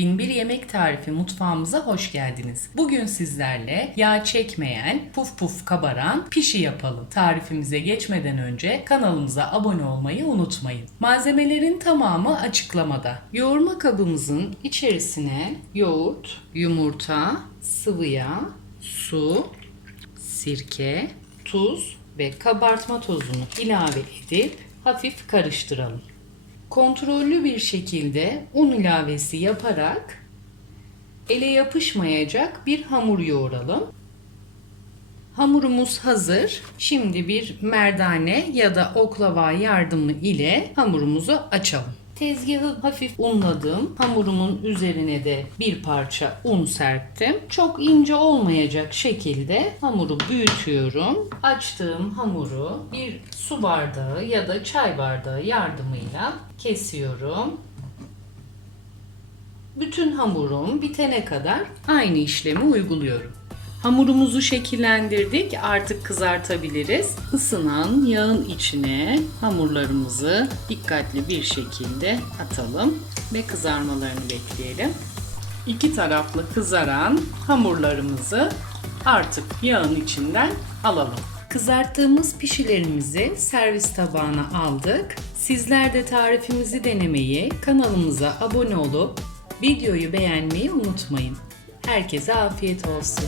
Binbir Yemek Tarifi mutfağımıza hoş geldiniz. Bugün sizlerle yağ çekmeyen, puf puf kabaran pişi yapalım. Tarifimize geçmeden önce kanalımıza abone olmayı unutmayın. Malzemelerin tamamı açıklamada. Yoğurma kabımızın içerisine yoğurt, yumurta, sıvı yağ, su, sirke, tuz ve kabartma tozunu ilave edip hafif karıştıralım. Kontrollü bir şekilde un ilavesi yaparak ele yapışmayacak bir hamur yoğuralım. Hamurumuz hazır. Şimdi bir merdane ya da oklava yardımı ile hamurumuzu açalım. Tezgahı hafif unladım. Hamurumun üzerine de bir parça un serptim. Çok ince olmayacak şekilde hamuru büyütüyorum. Açtığım hamuru bir su bardağı ya da çay bardağı yardımıyla kesiyorum. Bütün hamurum bitene kadar aynı işlemi uyguluyorum. Hamurumuzu şekillendirdik. Artık kızartabiliriz. Isınan yağın içine hamurlarımızı dikkatli bir şekilde atalım ve kızarmalarını bekleyelim. İki taraflı kızaran hamurlarımızı artık yağın içinden alalım. Kızarttığımız pişilerimizi servis tabağına aldık. Sizler de tarifimizi denemeyi, kanalımıza abone olup videoyu beğenmeyi unutmayın. Herkese afiyet olsun.